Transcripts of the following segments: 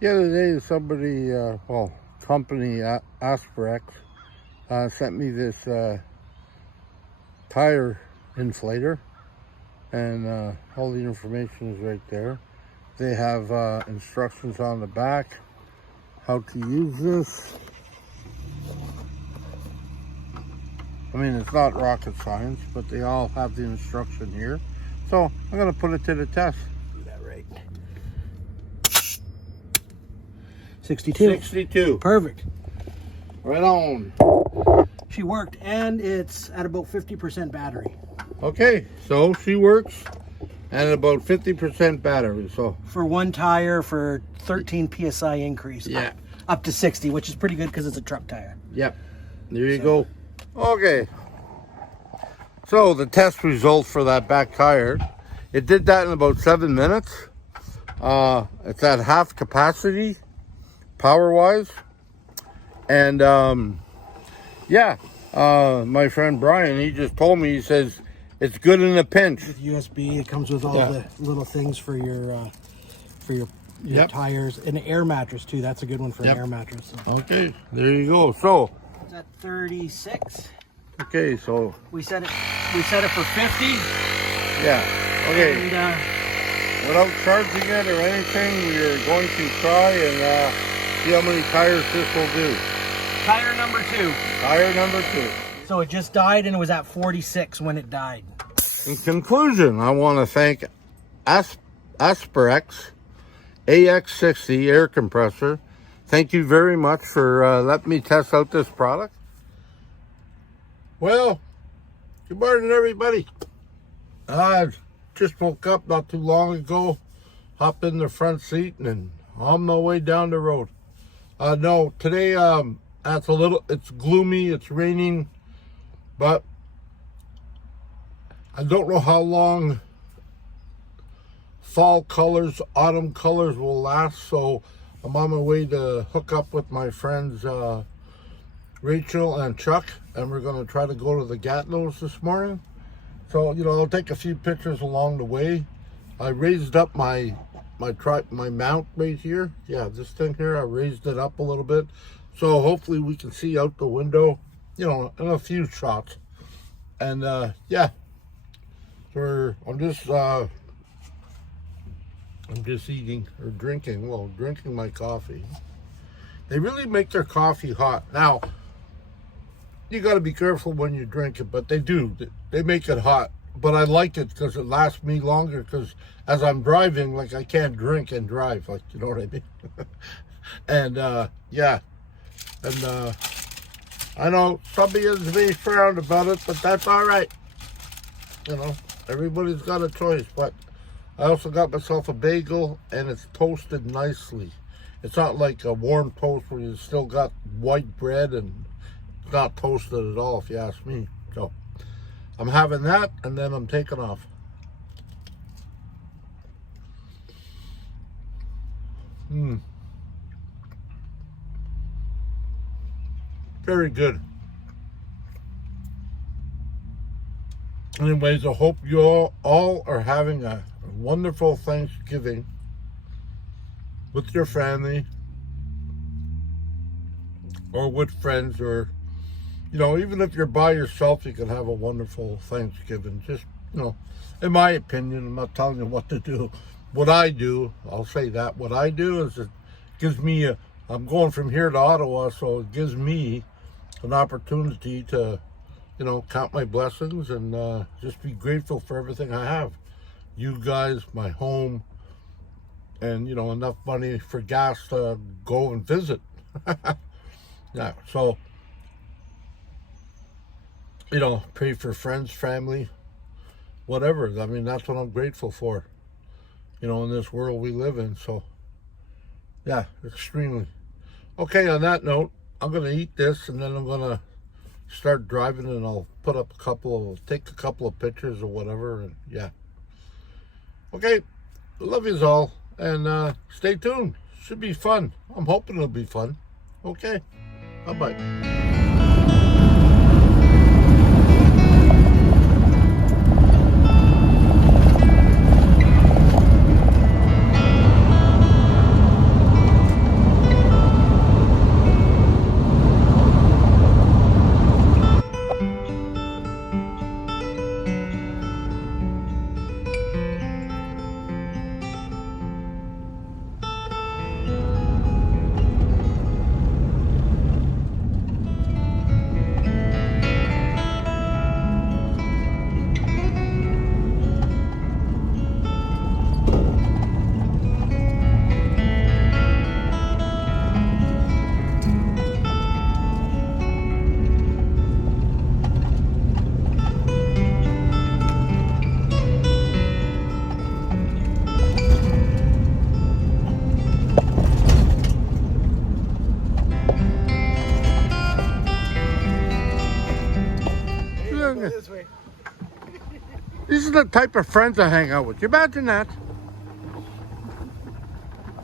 The other day, somebody, well, company Asperx sent me this tire inflator, and all the information is right there. They have instructions on the back how to use this. I mean, it's not rocket science, but they all have the instruction here. So I'm gonna put it to the test. Do that right. 62. 62. Perfect. Right on. She worked, and it's at about 50% battery. Okay, so she works at about 50% battery. So For one tire for 13 PSI increase. yeah, Up to 60, which is pretty good because it's a truck tire. yep. There you go. Okay. So the test results for that back tire, it did that in about 7 minutes. It's at half capacity, power-wise, and yeah. My friend Brian, he just told me, he says it's good in a pinch. With USB, it comes with all the little things for your Yep. tires, and an air mattress too. That's a good one for an air mattress. So. Okay, there you go. So It's at 36. okay, so We set it for 50. yeah, okay. And Without charging it or anything, we are going to try and see how many tires this will do. tire number 2. Tire number 2. So it just died, and it was at 46 when it died. In conclusion, I want to thank Asperx AX60 air compressor. Thank you very much for letting me test out this product. Well, good morning, everybody. I just woke up not too long ago, hopped in the front seat, and on my way down the road. No, today it's gloomy, it's raining, but I don't know how long fall colors, autumn colors will last, so I'm on my way to hook up with my friends Rachel and Chuck, and we're going to try to go to the Gatlows this morning. So, you know, I'll take a few pictures along the way. I raised up my mount right here. Yeah, this thing here, I raised it up a little bit. So hopefully we can see out the window, you know, in a few shots. And yeah, so I'm just eating or drinking, well, drinking my coffee. They really make their coffee hot. Now, you got to be careful when you drink it, but they do. They make it hot. But I like it because it lasts me longer, because as I'm driving, like, I can't drink and drive, like, you know what I mean? And yeah. And I know somebody is very frowned about it, but that's all right. You know, everybody's got a choice. But I also got myself a bagel, and it's toasted nicely. It's not like a warm toast where you still got white bread, and it's not toasted at all, if you ask me. So I'm having that, and then I'm taking off. Very good. Anyways, I hope you all are having a wonderful Thanksgiving with your family or with friends, or, you know, even if you're by yourself, you can have a wonderful Thanksgiving. Just, you know, in my opinion, I'm not telling you what to do. What I do, I'll say that. What I do is it gives me I'm going from here to Ottawa, so it gives me an opportunity to, you know, count my blessings and just be grateful for everything I have. You guys, my home, and, you know, enough money for gas to go and visit. Yeah, so, you know, pray for friends, family, whatever. I mean, that's what I'm grateful for, you know, in this world we live in. So, yeah, extremely. Okay, on that note, I'm going to eat this, and then I'm going to start driving, and I'll take a couple of pictures or whatever, and yeah. Okay, love yous all, and stay tuned. Should be fun. I'm hoping it'll be fun. Okay, bye-bye. is the type of friends I hang out with. You imagine that?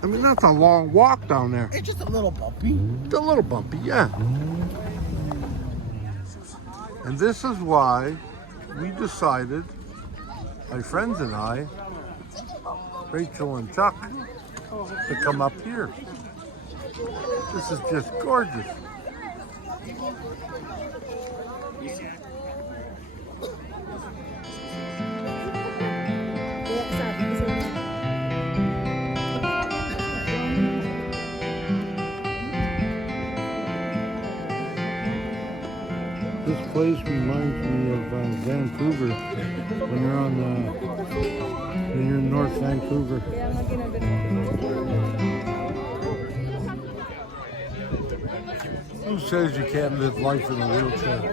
I mean, that's a long walk down there. It's just a little bumpy. It's a little bumpy, yeah. And this is why we decided, my friends and I, Rachel and Chuck, to come up here. This is just gorgeous. This place reminds me of Vancouver, when you're in North Vancouver. Who says you can't live life in a wheelchair?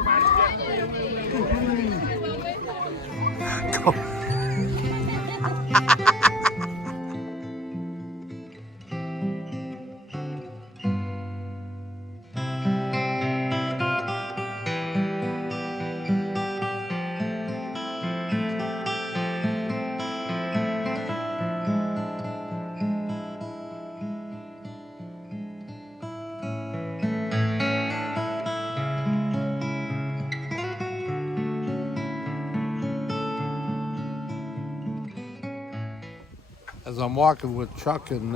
As I'm walking with Chuck and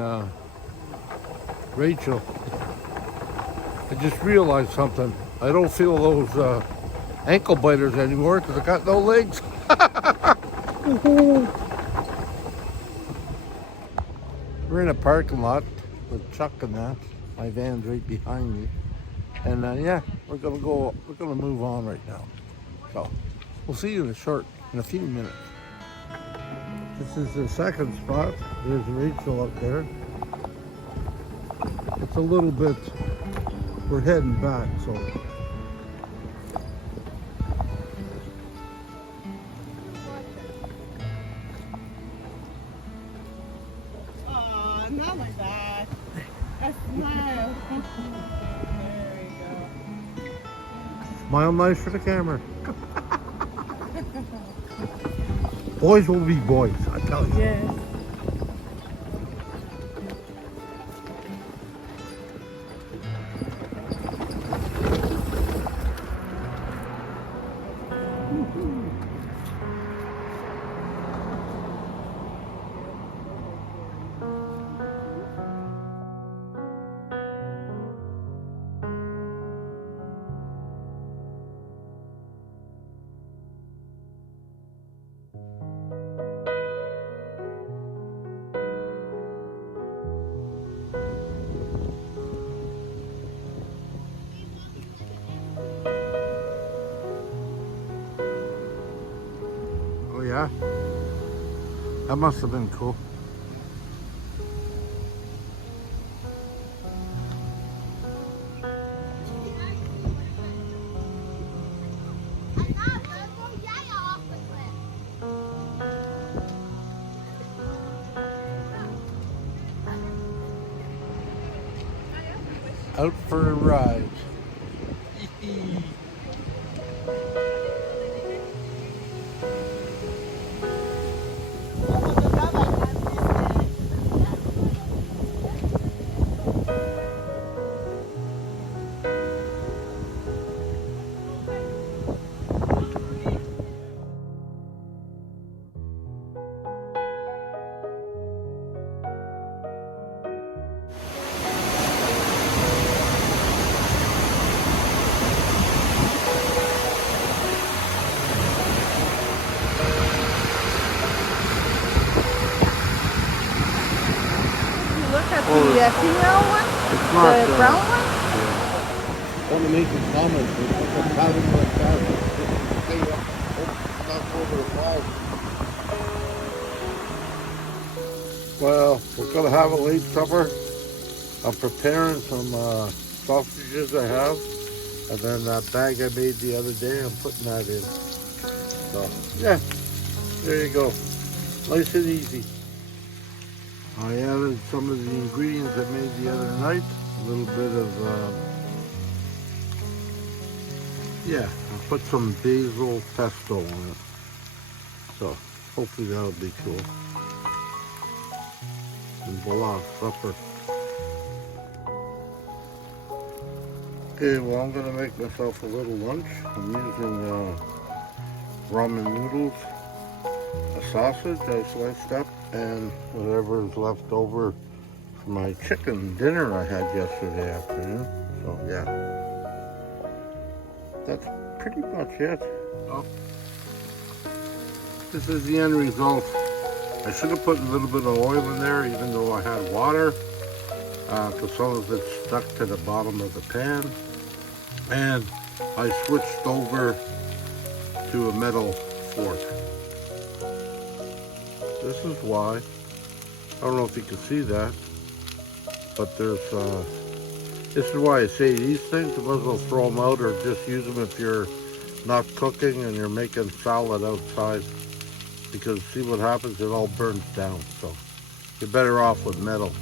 Rachel, I just realized something. I don't feel those ankle biters anymore because I got no legs. We're in a parking lot with Chuck and that. My van's right behind me. And yeah, we're gonna move on right now. So we'll see you in a few minutes. This is the second spot. There's Rachel up there. It's a little bit, we're heading back, so. Aw, not like that. A smile. There you go. Smile nice for the camera. Boys will be boys, I tell you. Yes. Oh yeah? That must have been cool. Out for a ride. The female one? It's not The brown one? I want to make a comment, but I'm having like that. Stay up, not over the flag. Well, we're gonna have a late supper. I'm preparing some sausages I have, and then that bag I made the other day, I'm putting that in. So yeah, there you go, nice and easy. I added some of the ingredients I made the other night. A little bit of, yeah, I put some basil pesto on it. So hopefully that'll be cool. And voila, supper. Okay, well I'm gonna make myself a little lunch. I'm using ramen noodles, a sausage I sliced up, and whatever is left over from my chicken dinner I had yesterday afternoon. So yeah, that's pretty much it. Oh, this is the end result. I should have put a little bit of oil in there even though I had water, because some of it stuck to the bottom of the pan. And I switched over to a metal fork. This is why. I don't know if you can see that, but there's, this is why I say these things. You might as well throw them out or just use them if you're not cooking and you're making salad outside. Because see what happens, it all burns down. So you're better off with metal.